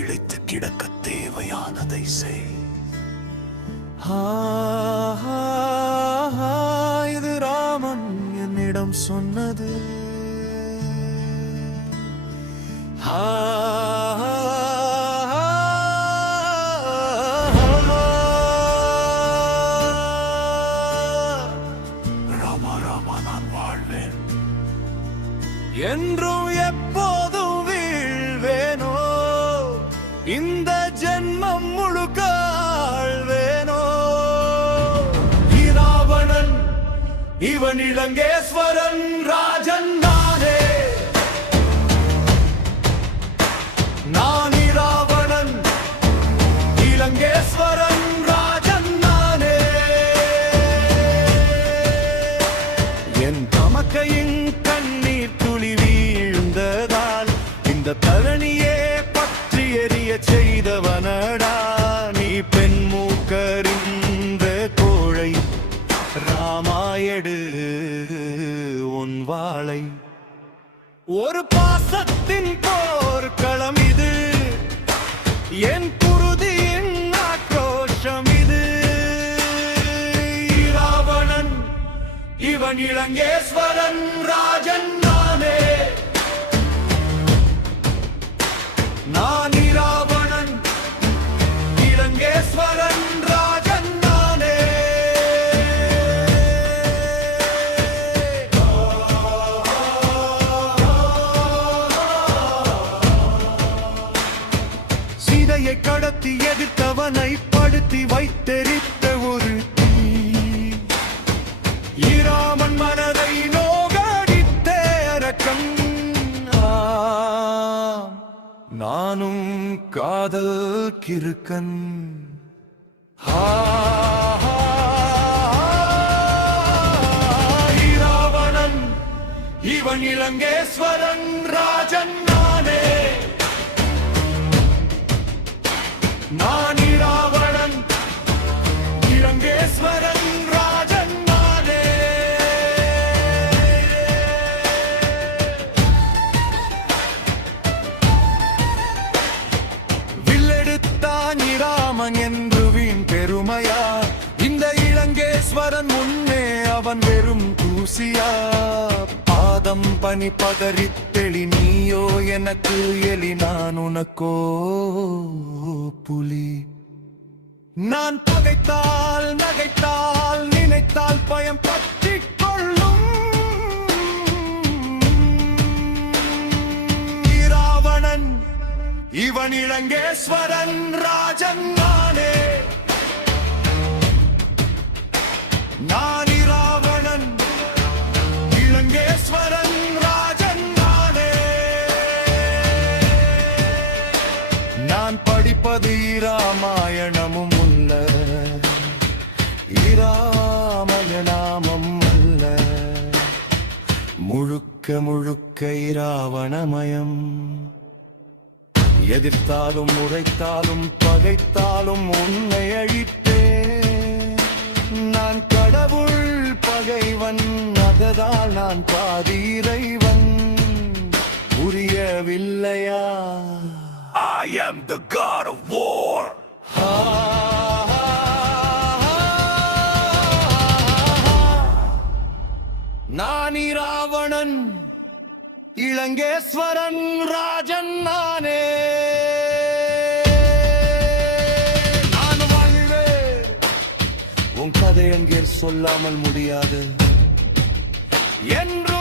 பிழைத்து கிடக்க தேவையானதை செய். இது ராமன் என்னிடம் சொன்னது. ராமா ராமா நான் வாழ்வேன், என்றும் எப்போதும் வீழ்வேனோ, இந்த ஜென்மம் முழுக்க ஆழ்வேனோ. இராவணன் இவன் இலங்கேஸ்வரன் ராஜன் நானே. நான் இராவணன் இலங்கேஸ்வரன் ராஜன் நானே. என் தமக்கையின் கண்ணீர் துளி வீழ்ந்ததால் இந்த தரணியே பற்றி எரிய செய்தவனடா நீ. பெண் மூக்கறிந்த கோழை ராமாயடு உன் வாளை. ஒரு பாசத்தின் போர்க்களம் இது, என் குருதியின் ஆக்ரோஷம் இது. ராவணன் இவன் இலங்கேஸ்வரன் ராஜன் நானே. நான் இராவணன் இலங்கேஸ்வரன் ராஜன் நானே. சீதையை கடத்தி எதிர்த்தவனை படுத்தி வைத்தெரித்த ஒரு தீ. இராமன் மனதை நோகடித்த அரக்கன். நானும் காதல் கிறுக்கன். இராவணன் இவன் இலங்கேஸ்வரன் ராஜன் நானே. நான் இராவணன் இலங்கேஸ்வரன் ராஜன் நானே. வில்லெடுத்தான் இராமன் என்று வீண் பெருமையா, இந்த இலங்கேஸ்வரன் முன்னே அவன் வெறும் தூசியா. பாதம் பனி பதறித்தெளி நீயோ எனக்கு எலி, நான் உனக்கோ புலி. நான் பகைத்தால் நகைத்தால் நினைத்தால் பயம் பற்றிக் கொள்ளும். இராவணன் இவன் இலங்கேஸ்வரன் ராஜன் நானே. நான் இராவணன் இலங்கேஸ்வரன் ராஜன் நானே. நான் படிப்பது இராமாயணமும் உள்ள இராமயணாமம் அல்ல. முழுக்க முழுக்க இராவணமயம். எதிர்த்தாலும் உரைத்தாலும் பகைத்தாலும் உன்னை அழித்தேன். நான் கடவுள் பகைவன், அதனால் நான் பாதி இறைவன். புரியவில்லையா? I am the god of war. நான் இராவணன் இலங்கேஸ்வரன் ராஜன் நானே. நான் வாழ்வேன், உன் கதை எங்கே சொல்லாமல் முடியாது என்று